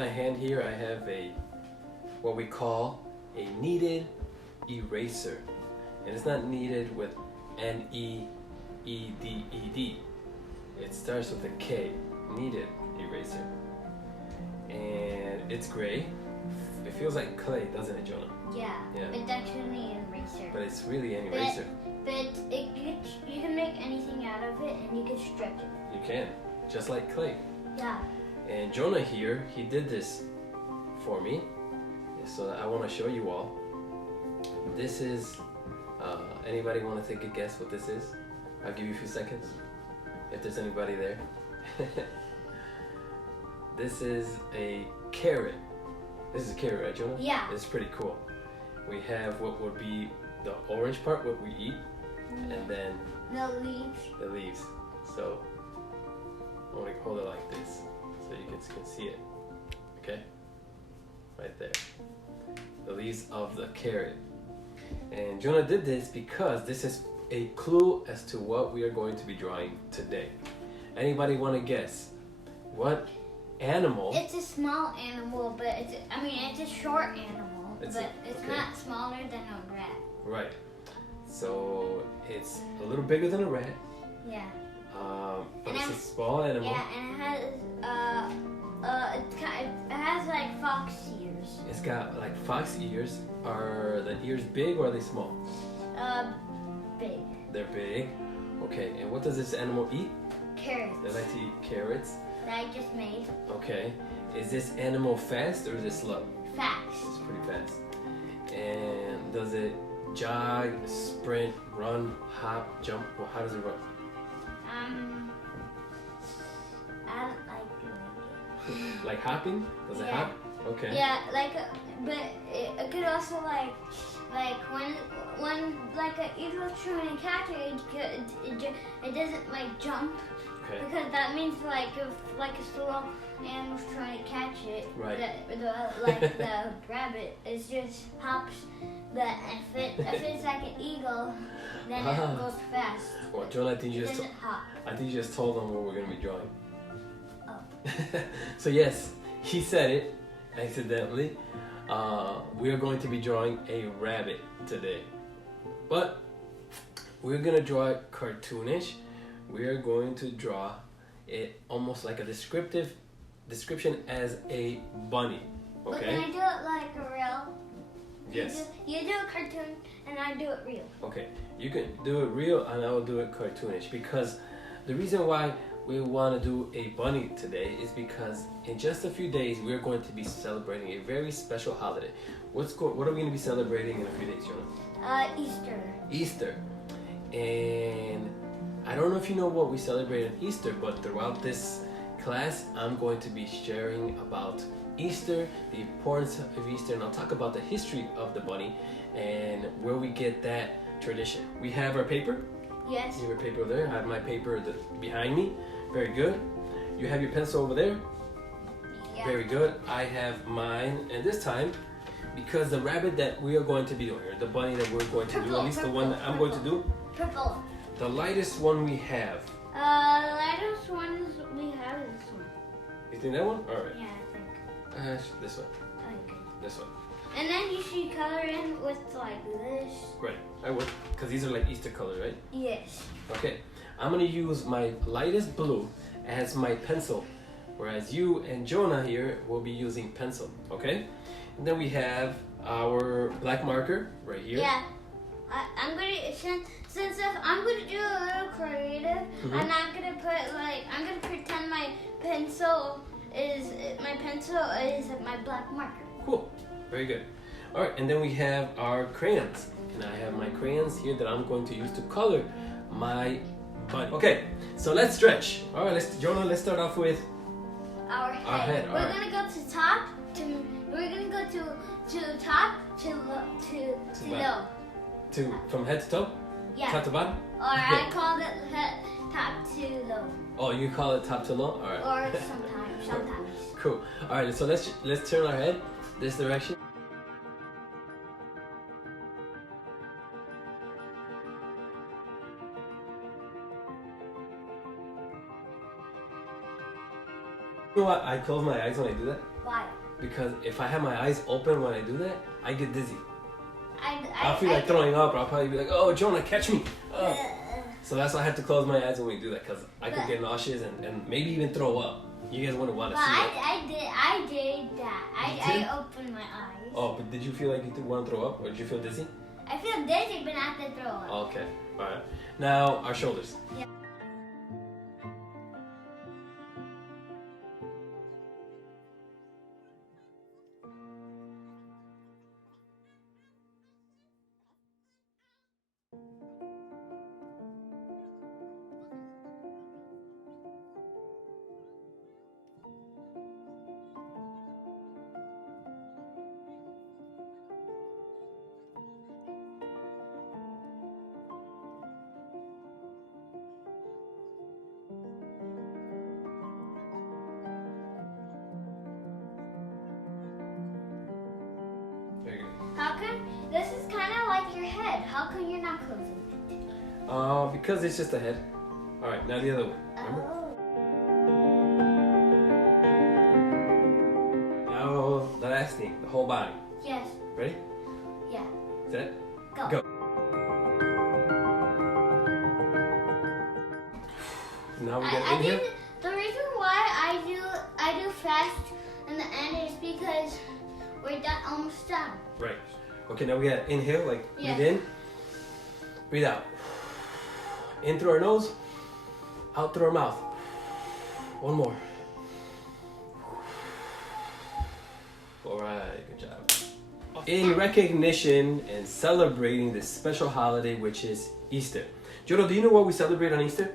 my hand here, I have what we call a kneaded eraser. And it's not kneaded with N-E-E-D-E-D. It starts with a K, kneaded eraser. And it's gray. It feels like clay, doesn't it, Jonah? Yeah. It's actually an eraser. But it's really an eraser. But you can make anything out of it, and you can stretch it. You can, just like clay. Yeah. And Jonah here, he did this for me. So I want to show you all. This is, anybody want to take a guess what this is? I'll give you a few seconds, if there's anybody there. This is a carrot. This is a carrot, right, Jonah? Yeah. It's pretty cool. We have what would be the orange part, what we eat, and then the leaves. The leaves. So I want to hold it like this so you can see it. Okay? Right there. The leaves of the carrot. And Jonah did this because this is a clue as to what we are going to be drawing today. Anybody want to guess what animal? It's a small animal, but it's a short animal, but it's not smaller than a rat. Right. So it's a little bigger than a rat. Yeah. But it's a small animal. Yeah, and it has like fox ears. It's got like fox ears. Are the ears big or are they small? Big. They're big. Okay, and what does this animal eat? Carrots. They like to eat carrots. That I just made. Okay. Is this animal fast or is it slow? Fast. It's pretty fast. And does it jog, sprint, run, hop, jump? Well, how does it run? I don't like doing it. Like hopping? Does it hop? Okay. Yeah, but it could also like when like an eagle's trying to catch it, it doesn't like jump. Okay. Because that means like if like a slow animal's trying to catch it, right. the rabbit, it just hops. But if it's like an eagle, then it goes fast. Well, Jonah, I think you just told them what we're gonna be drawing. Oh. So yes, he said it accidentally. We are going to be drawing a rabbit today, but we're gonna draw it cartoonish. We are going to draw it almost like a description as a bunny. Okay. But can I do it like a real? Yes. You do a cartoon and I do it real. Okay, you can do it real and I will do it cartoonish, because the reason why we want to do a bunny today is because in just a few days we're going to be celebrating a very special holiday. What are we going to be celebrating in a few days, Jonah? Easter. Easter. And I don't know if you know what we celebrate on Easter, but throughout this class I'm going to be sharing about Easter, the importance of Easter, and I'll talk about the history of the bunny and where we get that tradition. We have our paper. Yes. You have your paper over there. I have my paper behind me. Very good. You have your pencil over there. Yeah. Very good. I have mine, and this time, because the rabbit that we are going to be doing, or the bunny that we're going to do, at least the one that I'm going to do. Purple. The lightest one we have. The lightest one we have is this one. You think that one? All right. Yeah, I think. This one. Okay. This one. And then you should color in with like this. Right. I would, because these are like Easter colors, right? Yes. Okay. I'm gonna use my lightest blue as my pencil, whereas you and Jonah here will be using pencil. Okay. And then we have our black marker right here. Yeah. I'm gonna since if I'm gonna do a little creative, I'm not gonna I'm gonna pretend my pencil is my black marker. Cool. Very good. All right, and then we have our crayons, and I have my crayons here that I'm going to use to color my bunny. Okay, so let's stretch. All right, Jonah, let's start off with our head. We're gonna go to top to. We're gonna go to top to low. From head to toe? Yeah. Top to bottom? Or I call it top to low. Oh, you call it top to low? All right. Or sometimes. Cool. All right, so let's turn our head this direction. You know what? I close my eyes when I do that. Why? because if I have my eyes open when I do that, I get dizzy. I'll feel like I- throwing up, or I'll probably be like, "Oh, Jonah, catch me!" So that's why I have to close my eyes when we do that, because I could get nauseous and maybe even throw up. You guys wouldn't want to But see it. I did that. You did? I opened my eyes. Oh, but did you feel like you want to throw up, or did you feel dizzy? I feel dizzy, but not to throw up. Okay, all right. Now our shoulders. Yeah. Very good. How come this is kind of like your head? How come you're not closing it? Because it's just a head. All right, now the other one. Remember? Oh. Now the last thing, the whole body. Yes. Ready? Yeah. Set. Go. Go. Now we got I in here. think the reason why I do fast in the end is because we're done, almost done. Right. Okay, now we got inhale, like Yeah. breathe in, breathe out. In through our nose, out through our mouth. One more. All right, good job. In recognition and celebrating this special holiday, which is Easter. Jodo, do you know what we celebrate on Easter?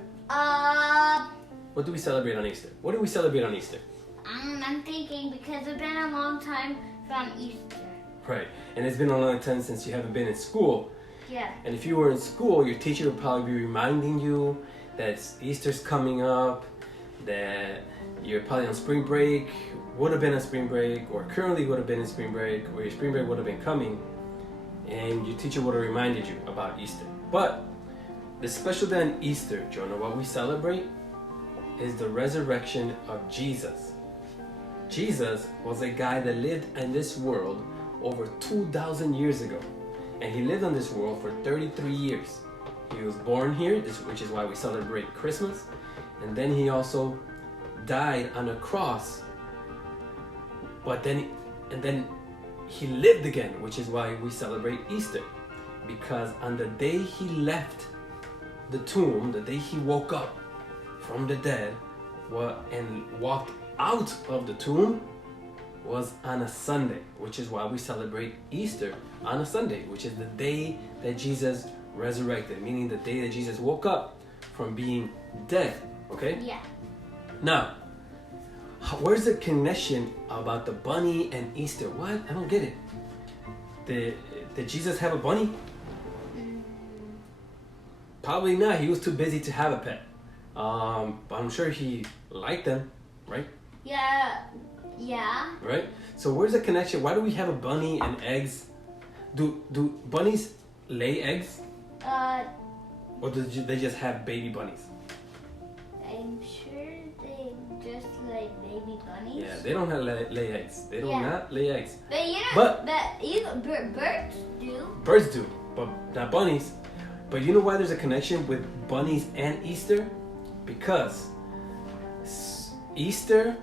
What do we celebrate on Easter? What do we celebrate on Easter? I'm thinking because it's been a long time from Easter. Right, and it's been a long time since you haven't been in school. Yeah. And if you were in school, your teacher would probably be reminding you that Easter's coming up, that you're probably on spring break, would have been on spring break, or currently would have been in spring break, or your spring break would have been coming, and your teacher would have reminded you about Easter. But the special day on Easter, Jonah, what we celebrate is the resurrection of Jesus. Jesus was a guy that lived in this world over 2,000 years ago. And he lived on this world for 33 years. He was born here, which is why we celebrate Christmas. And then he also died on a cross. But then he lived again, which is why we celebrate Easter. Because on the day he left the tomb, the day he woke up from the dead and walked out of the tomb, was on a Sunday, which is why we celebrate Easter on a Sunday, which is the day that Jesus resurrected, meaning the day that Jesus woke up from being dead. Okay? Yeah. Now, where's the connection about the bunny and Easter? What? I don't get it. Did Jesus have a bunny? Probably not. He was too busy to have a pet. But I'm sure he liked them, right? Yeah. Yeah. Right? So where's the connection? Why do we have a bunny and eggs? Do bunnies lay eggs? Or do they just have baby bunnies? I'm sure they just like baby bunnies. Yeah, they don't have lay eggs. They do not lay eggs. But you know, But- birds do. Birds do, but not bunnies. But you know why there's a connection with bunnies and Easter? Because Easter,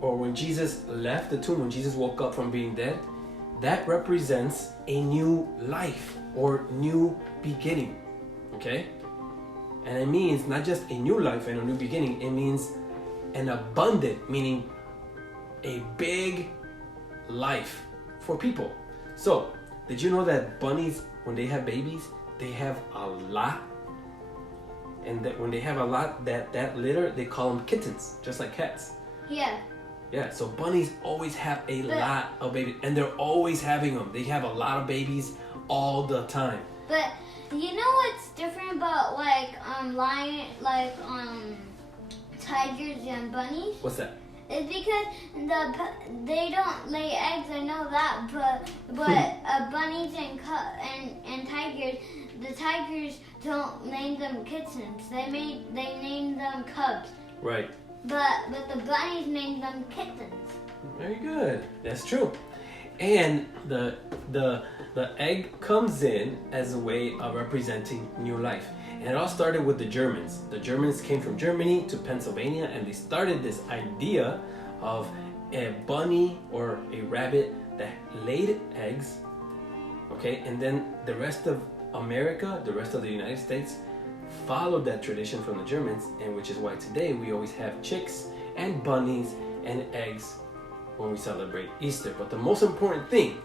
or when Jesus left the tomb, when Jesus woke up from being dead, that represents a new life or new beginning. Okay? And it means not just a new life and a new beginning, it means an abundant, meaning a big life for people. So, did you know that bunnies, when they have babies, they have a lot? And that when they have a lot, that litter, they call them kittens, just like cats. Yeah. Yeah, so bunnies always have a lot of babies, and they're always having them. They have a lot of babies all the time. But you know what's different about tigers and bunnies? What's that? It's because they don't lay eggs. I know that, but bunnies and tigers, the tigers don't name them kittens. They name them cubs. Right. But the bunnies name them kittens. Very good. That's true. And the egg comes in as a way of representing new life. And it all started with the Germans. The Germans came from Germany to Pennsylvania, and they started this idea of a bunny or a rabbit that laid eggs. Okay, and then the rest of America, the rest of the United States, followed that tradition from the Germans, and which is why today we always have chicks and bunnies and eggs when we celebrate Easter. But the most important thing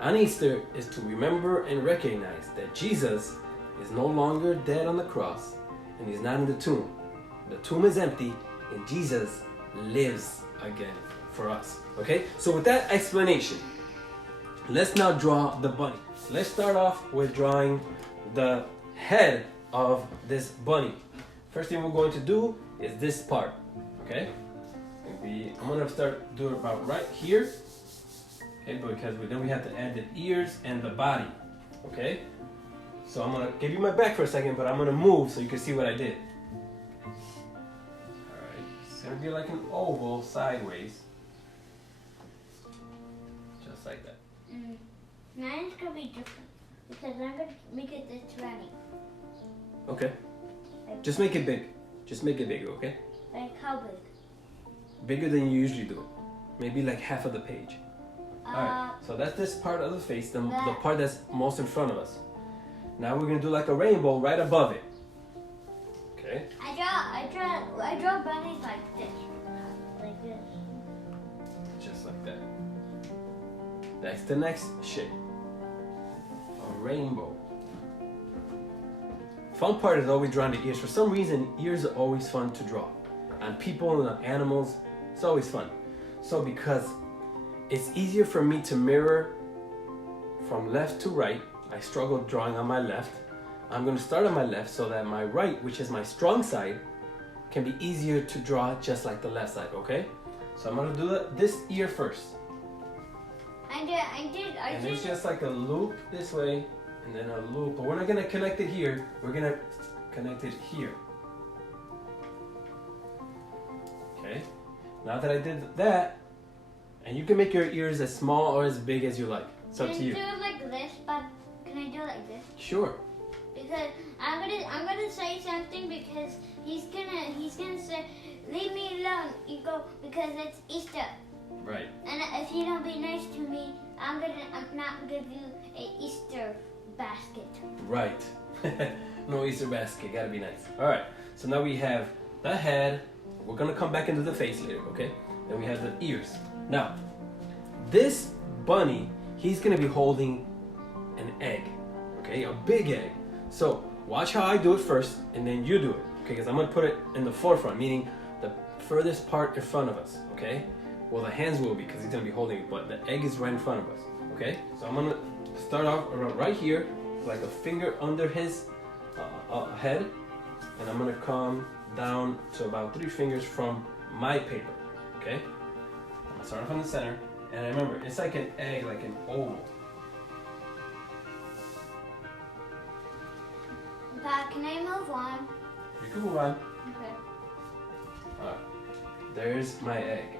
on Easter is to remember and recognize that Jesus is no longer dead on the cross, and he's not in the tomb. The tomb is empty, and Jesus lives again for us. Okay, so with that explanation, let's now draw the bunny. Let's start off with drawing the head of this bunny. First thing we're going to do is this part. Okay, I'm gonna start doing about right here. Okay, because then we have to add the ears and the body. Okay, so I'm gonna give you my back for a second, but I'm gonna move so you can see what I did. Alright, it's gonna be like an oval sideways. Just like that. Mine's gonna be different because I'm gonna make it this runny. Okay. Just make it big. Just make it bigger, okay? Like how big? Bigger than you usually do. Maybe like half of the page. Alright, so that's this part of the face, the part that's most in front of us. Now we're gonna do like a rainbow right above it. Okay? I draw bunnies like this. Like this. Just like that. That's the next shape. A rainbow. Fun part is always drawing the ears. For some reason, ears are always fun to draw. On people and on animals, it's always fun. So because it's easier for me to mirror from left to right, I struggle drawing on my left. I'm going to start on my left so that my right, which is my strong side, can be easier to draw just like the left side, okay? So I'm going to do this ear first. I did. It's just like a loop this way and then a loop, but we're not going to connect it here. We're going to connect it here. Okay? Now that I did that, and you can make your ears as small or as big as you like. It's up to you. Can I do it like this, but can I do it like this? Sure. Because I'm gonna say something because he's gonna say, leave me alone, Ego, because it's Easter. Right. And if you don't be nice to me, I'm not give you a Easter basket. Right. No Easter basket, gotta be nice. Alright, so now we have the head. We're gonna come back into the face later, okay? Then we have the ears. Now, this bunny, he's gonna be holding an egg, okay? A big egg. So watch how I do it first, and then you do it, okay? Because I'm gonna put it in the forefront, meaning the furthest part in front of us, okay? Well, the hands will be, because he's gonna be holding it, but the egg is right in front of us, okay? So I'm gonna start off right here, like a finger under his head, and I'm gonna come down to about 3 fingers from my paper, okay? I'm gonna start off in the center, and remember, it's like an egg, like an oval. But can I move on? You can move on. Okay. Alright, there's my egg.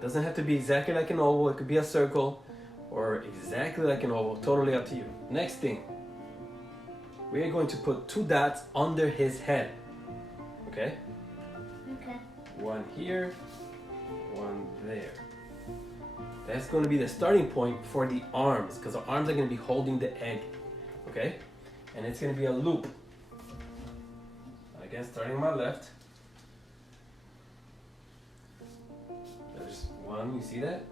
Doesn't have to be exactly like an oval, it could be a circle, or exactly like an oval, totally up to you. Next thing, we are going to put 2 dots under his head, okay? Okay. One here, one there. That's going to be the starting point for the arms, because the arms are going to be holding the egg, okay? And it's going to be a loop. Again, starting on my left. There's one, you see that?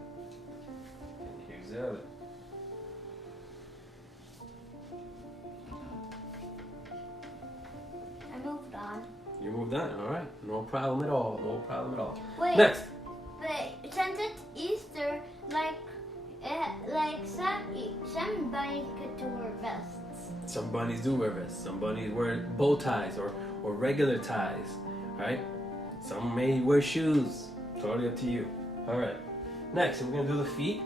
And here's the other. I moved on. You moved on, all right. No problem at all, no problem at all. Wait. Next. But since it's Easter, like some bunnies get to wear vests. Some bunnies do wear vests. Some bunnies wear bow ties or regular ties, right? Some may wear shoes. Totally up to you. All right. Next, we're gonna do the feet.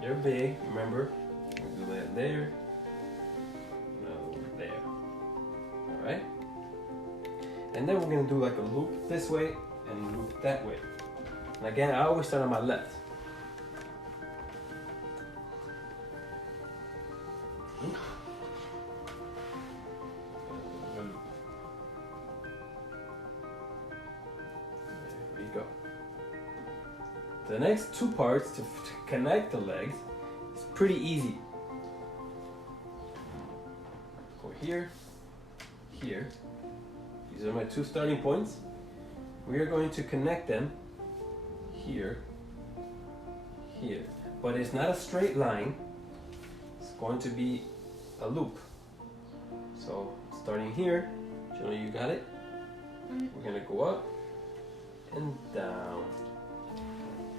They're big. Remember, we're gonna do that there. No, there. All right. And then we're gonna do like a loop this way and loop that way. And again, I always start on my left. There we go. The next two parts to connect the legs is pretty easy. Go here, here. These are my two starting points. We are going to connect them here, here. But it's not a straight line. It's going to be a loop. So starting here, Julie, you got it? We're gonna go up and down.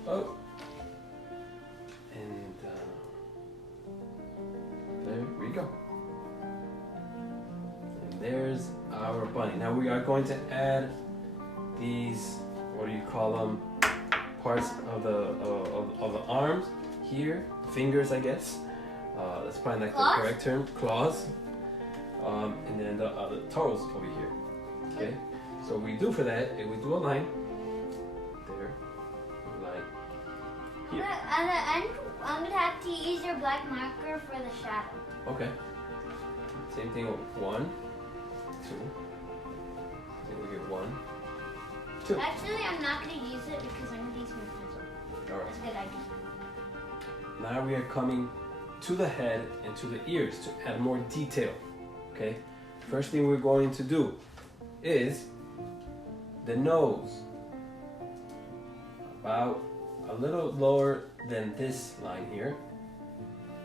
Up and down. There we go. And there's our bunny. Now we are going to add these, what do you call them, parts of the arms here, fingers I guess. That's probably like Claws? the correct term, claws. And then the toes over here. Okay, so what we do for that is we do a line there, line here. At the end, I'm gonna have to use your black marker for the shadow. Okay. Same thing with 1, 2. Then we get 1, 2. Actually, I'm not gonna use it because I'm gonna use my pencil. All right. That's a good idea. Now we are coming to the head and to the ears to add more detail. Okay. First thing we're going to do is the nose. About a little lower than this line here,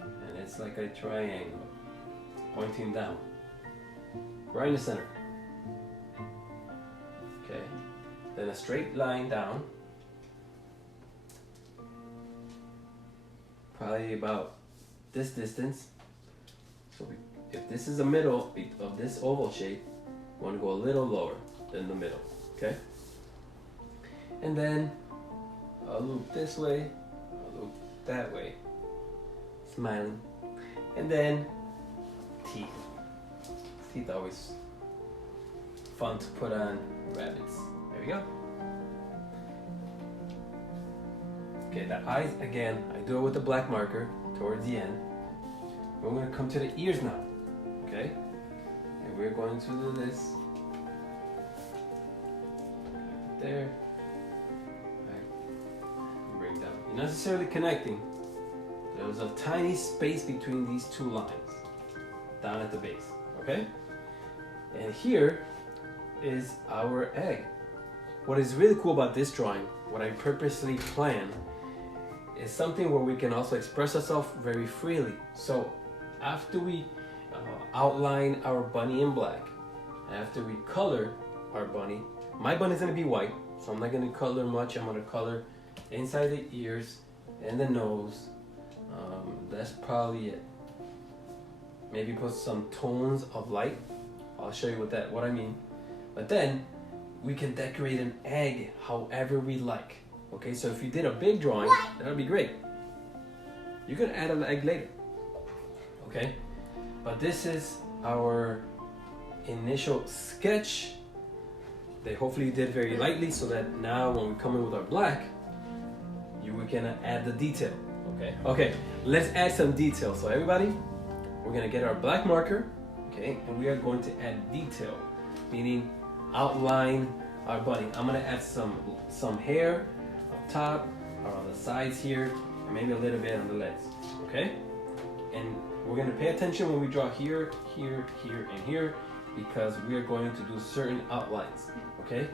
and it's like a triangle pointing down, right in the center. Okay. Then a straight line down, probably about this distance. So if this is the middle of this oval shape, we want to go a little lower than the middle, okay? And then a loop this way, a loop that way, smiling. And then teeth. Teeth are always fun to put on rabbits. There we go. Okay, the eyes, again, I do it with the black marker towards the end. We're going to come to the ears now, okay? And we're going to do this. Right there. Right. Bring down. You're not necessarily connecting. There's a tiny space between these two lines, down at the base, okay? And here is our egg. What is really cool about this drawing, what I purposely planned, is something where we can also express ourselves very freely. So after we outline our bunny in black, after we color our bunny, my bunny's gonna be white, so I'm not gonna color much. I'm gonna color inside the ears and the nose. That's probably it. Maybe put some tones of light. I'll show you what I mean. But then we can decorate an egg however we like. Okay, so if you did a big drawing, that would be great. You can add an egg later. Okay, but this is our initial sketch. They hopefully did very lightly so that now when we come in with our black, we can add the detail. Okay, let's add some detail. So everybody, we're gonna get our black marker, okay, and we are going to add detail, meaning outline our bunny. I'm gonna add some hair up top or on the sides here, and maybe a little bit on the legs, okay? And we're gonna pay attention when we draw here, here, here, and here, because we are going to do certain outlines, okay?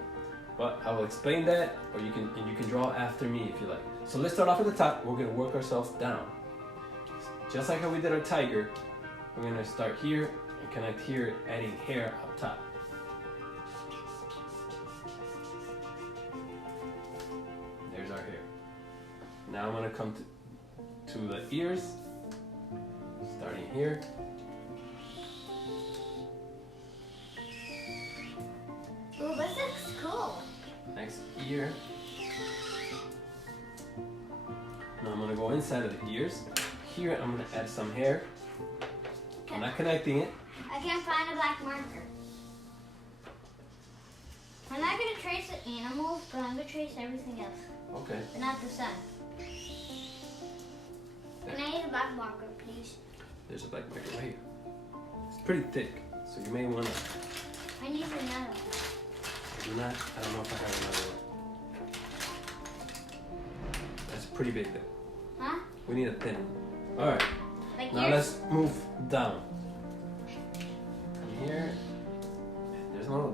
But I will explain that, or you can draw after me if you like. So let's start off at the top. We're gonna work ourselves down. Just like how we did our tiger, we're gonna start here and connect here, adding hair up top. There's our hair. Now I'm gonna come to the ears, starting here. Ooh, this looks cool. Next ear. Now I'm gonna go inside of the ears. Here I'm gonna add some hair. I'm not connecting it. I can't find a black marker. I'm not gonna trace the animals, but I'm gonna trace everything else. Okay. But not the sun. Can I use a black marker, please? There's a black marker right here. It's pretty thick, so you may wanna. I need another one. Do not. I don't know if I have another one. That's pretty big though. Huh? We need a thin one. All right. Like Now yours? let's move down. From here.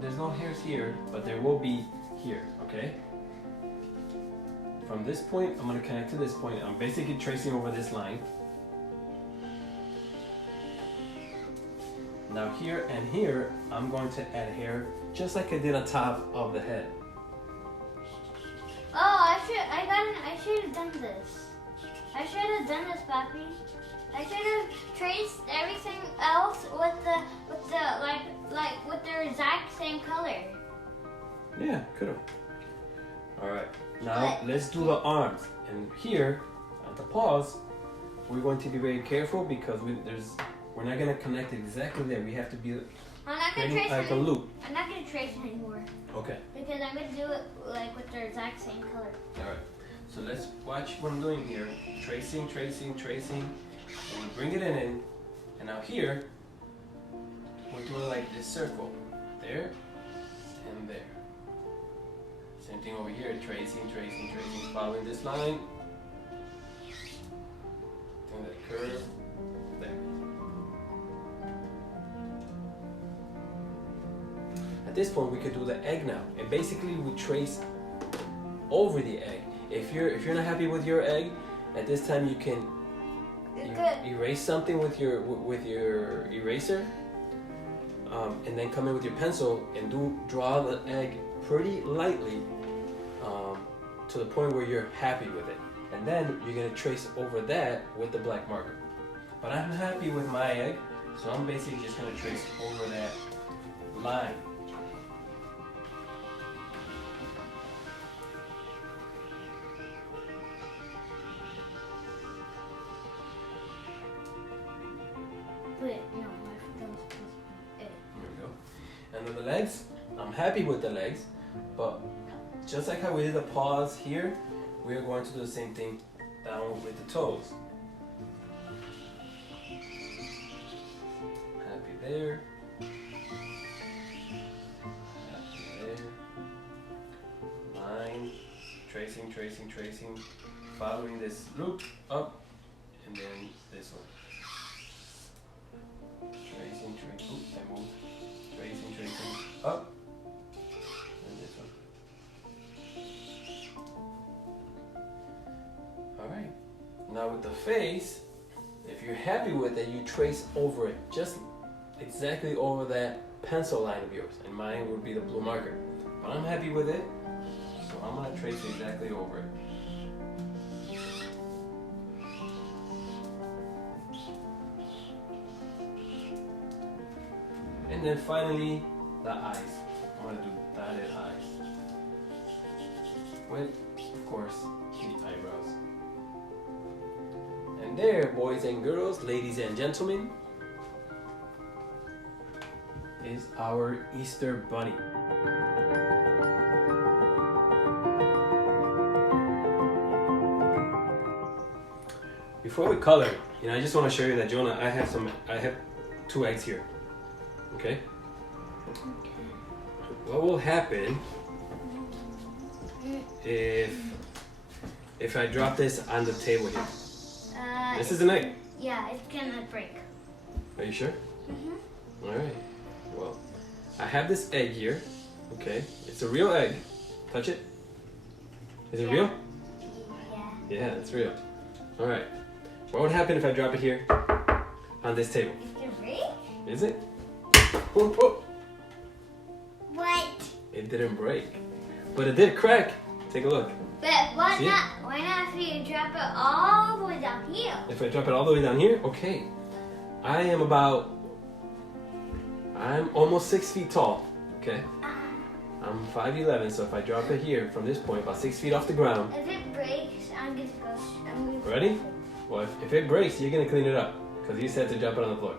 There's no hairs here, but there will be here. Okay. From this point, I'm gonna connect to this point. I'm basically tracing over this line. Now here and here, I'm going to add hair just like I did on top of the head. Oh, I should have done this. I should have done this, Papi. I should have traced everything else with the with the exact same color. Yeah, could have. All right. Now let's do the arms. And here, at the paws, we're going to be very careful because we're not gonna connect exactly there. We have to be I'm not gonna creating trace like a loop. I'm not gonna trace anymore Okay. because I'm gonna do it like with the exact same color. All right. So let's watch what I'm doing here. Tracing, tracing, tracing. And we bring it in. And now here, we're doing like this circle. There and there. Same thing over here. Tracing, tracing, tracing. Following this line. Doing that curve. There. At this point, we could do the egg now. And basically, we trace over the egg. If you're not happy with your egg, at this time you can erase something with your eraser, and then come in with your pencil and draw the egg pretty lightly to the point where you're happy with it, and then you're gonna trace over that with the black marker. But I'm happy with my egg, so I'm basically just gonna trace over that line. Wait, no, I forgot supposed to be it. There we go. And then the legs, I'm happy with the legs, but just like how we did the paws here, we're going to do the same thing down with the toes. Happy there. Happy there. Line. Tracing, tracing, tracing. Following this loop up, and then this one. Tracing, tracing, oops, I moved. Tracing, tracing, up, and this one. Alright, now with the face, if you're happy with it, you trace over it, just exactly over that pencil line of yours, and mine would be the blue marker. But I'm happy with it, so I'm going to trace exactly over it. And then finally, the eyes. I'm gonna do dotted eyes. With, of course, the eyebrows. And there, boys and girls, ladies and gentlemen, is our Easter bunny. Before we color, I just want to show you that, Jonah, I have 2 eggs here. Okay? What will happen if I drop this on the table here? This is an egg. Yeah, it's gonna break. Are you sure? Mm-hmm. Alright. Well, I have this egg here. Okay? It's a real egg. Touch it. Is it real? Yeah. Yeah, it's real. Alright. What would happen if I drop it here on this table? It's gonna break? Is it? Oh, oh. What? It didn't break. But it did crack. Take a look. But why not if you drop it all the way down here? If I drop it all the way down here? Okay. I'm almost 6 feet tall. Okay? I'm 5'11", so if I drop it here from this point, about 6 feet off the ground. If it breaks, I'm gonna go. Ready? Well, if it breaks, you're gonna clean it up. Because you said to drop it on the floor.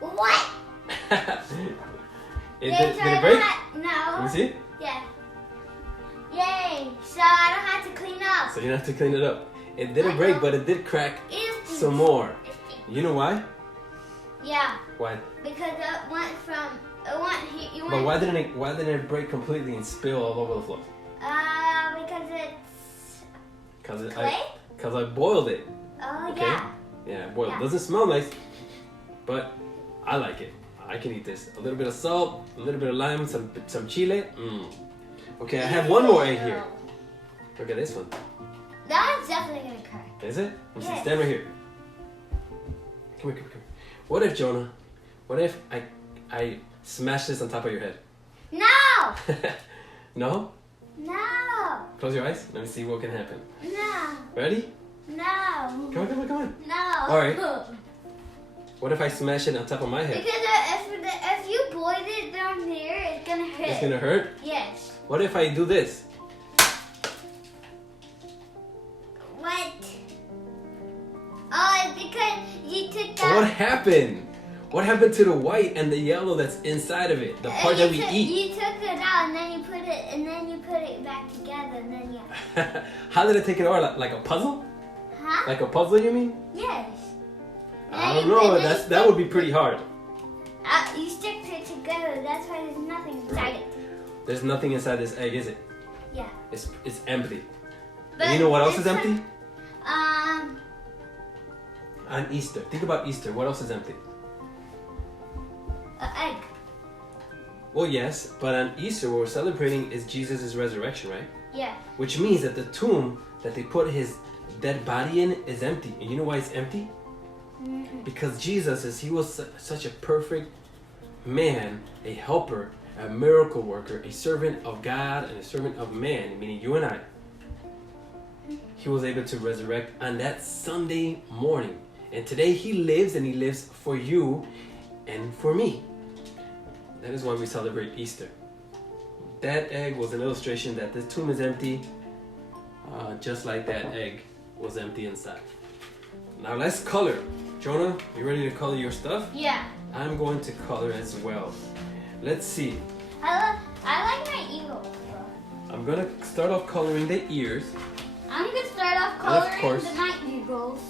What? Did it break? No. Let me see. Yeah. Yay! So I don't have to clean up. So you don't have to clean it up. It didn't break, but it did crack some more. You know why? Yeah. Why? Because it went from you went. But why didn't it break completely and spill all over the floor? Because it's Because clay. Because I boiled it. Oh Okay. yeah. Yeah, boiled. Yeah. Doesn't smell nice, but I like it. I can eat this. A little bit of salt, a little bit of lime, some chile. Okay, I have one more egg here. Look at this one. That one's definitely gonna crack. Is it? Let me see. Yes. Stand right here. Come here. What if, Jonah? What if I smash this on top of your head? No! No? No! Close your eyes. Let me see what can happen. No! Ready? No! Come on. No! All right. What if I smash it on top of my head? Because if you boiled it down there, it's gonna hurt. It's gonna hurt? Yes. What if I do this? What? Oh, it's because you took that. What happened? What happened to the white and the yellow that's inside of it? The part that we eat. You took it out and then you put it back together and then yeah. How did I take it out? Like a puzzle? Huh? Like a puzzle, you mean? Yes. I don't know. That would be pretty hard. You stick it together. That's why there's nothing inside it. There's nothing inside this egg, is it? Yeah. It's empty. But And you know what else is this empty? one- On Easter. Think about Easter. What else is empty? An egg. Well, yes, but on Easter, what we're celebrating is Jesus' resurrection, right? Yeah. Which means that the tomb that they put his dead body in is empty. And you know why it's empty? Because Jesus, he was such a perfect man, a helper, a miracle worker, a servant of God and a servant of man, meaning you and I. He was able to resurrect on that Sunday morning. And today he lives, and he lives for you and for me. That is why we celebrate Easter. That egg was an illustration that this tomb is empty, just like that egg was empty inside. Now let's color. Jonah, you ready to color your stuff? Yeah. I'm going to color as well. Let's see. I like my eagle. I'm gonna start off coloring the ears. I'm gonna start off And of coloring course- the night eagles.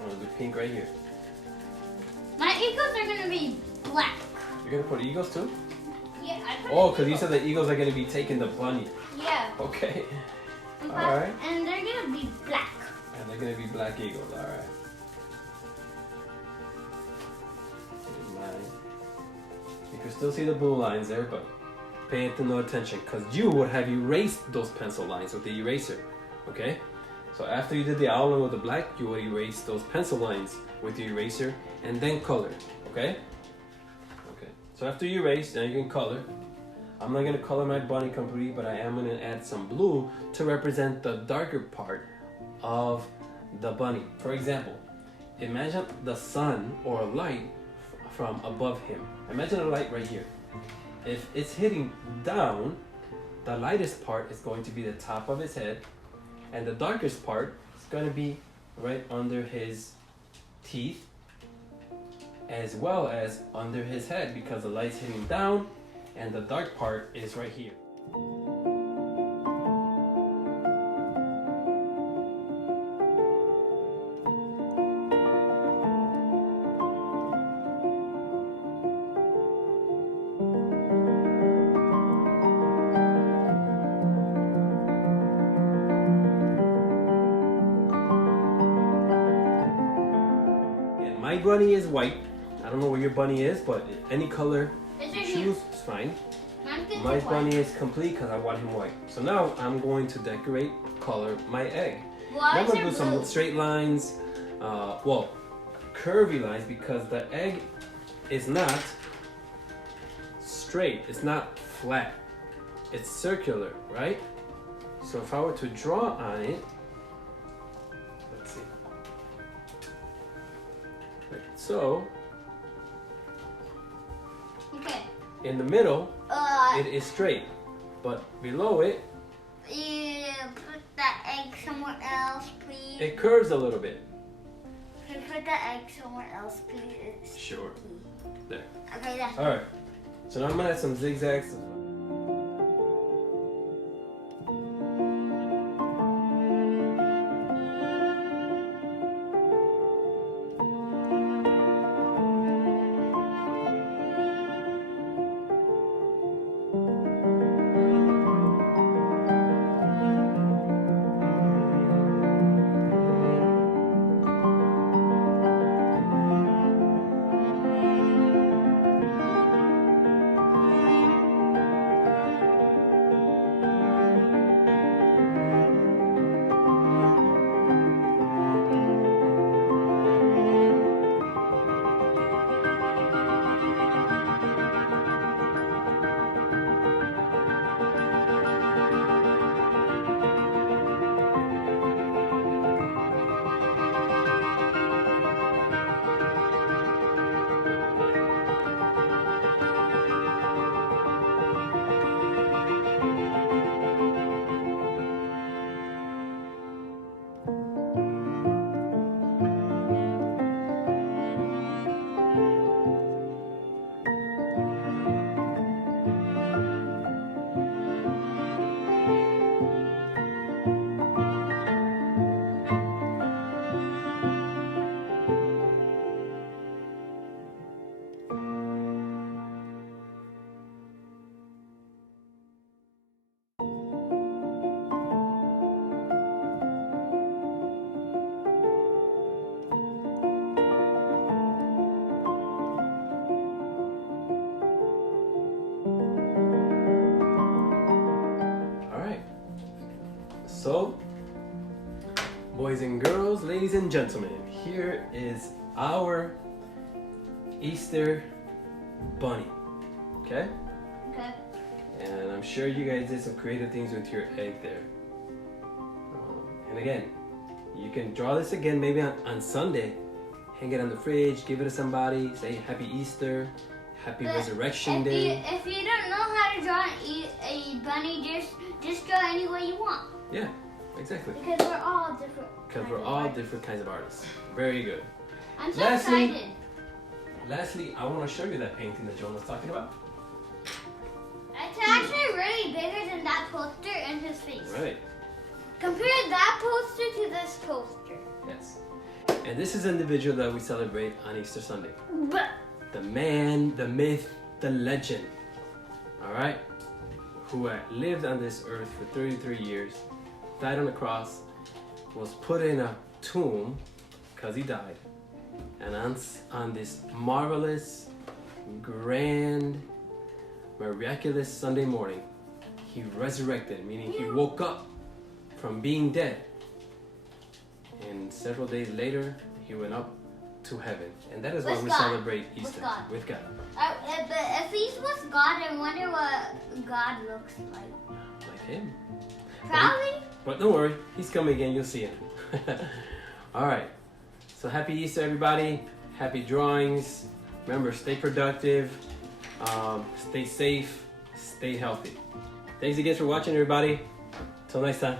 I'm gonna do pink right here. My eagles are gonna be black. You're gonna put eagles too? Yeah, I put Oh, an because you eagle. said the eagles are gonna be taking the bunny. Yeah. Okay. And Alright. And they're gonna be black. And they're gonna be black eagles, alright. You can still see the blue lines there, but pay no attention, because you would have erased those pencil lines with the eraser. Okay? So after you did the outline with the black, you would erase those pencil lines with the eraser and then color. Okay? Okay. So after you erase, then you can color. I'm not gonna color my bunny completely, but I am gonna add some blue to represent the darker part of the bunny. For example, imagine the sun or a light from above him. Imagine a light right here. If it's hitting down, the lightest part is going to be the top of his head, and the darkest part is going to be right under his teeth, as well as under his head, because the light's hitting down and the dark part is right here. My bunny is white. I don't know where your bunny is, but any color It's you right choose is fine. Mine's gonna My be white. bunny is complete because I want him white. So now I'm going to decorate, color my egg. Why Now I'm is going to it do some blue? straight lines, well, curvy lines, because the egg is not straight. It's not flat. It's circular, right? So if I were to draw on it, let's see. Like so, Okay. in the middle, it is straight, but below it, You put that egg somewhere else, please. it curves a little bit. Can you put that egg somewhere else, please? Sure. There. Okay, that's All right. So now I'm gonna add some zigzags. So, boys and girls, ladies and gentlemen, here is our Easter bunny, okay? Okay. And I'm sure you guys did some creative things with your egg there. And again, you can draw this again maybe on Sunday. Hang it on the fridge, give it to somebody, say Happy Easter, Happy Resurrection Day. If you don't know how to draw a bunny, just draw any way you want. Yeah, exactly. Because we're all different. Because we're all different kinds of artists. Very good. I'm so excited. Lastly, I want to show you that painting that Joan was talking about. It's actually really bigger than that poster in his face. Right. Compare that poster to this poster. Yes. And this is an individual that we celebrate on Easter Sunday. But The man, the myth, the legend. All right? Who lived on this earth for 33 years, died on the cross, was put in a tomb because he died. And on this marvelous, grand, miraculous Sunday morning, he resurrected, meaning he woke up from being dead. And several days later, he went up to heaven. And that is why we celebrate Easter. With God. But if he's with God, I wonder what God looks like. Like him. Probably. But don't worry, he's coming again, you'll see him. All right. So happy Easter, everybody. Happy drawings. Remember, stay productive, stay safe, stay healthy. Thanks again for watching, everybody. Till next time.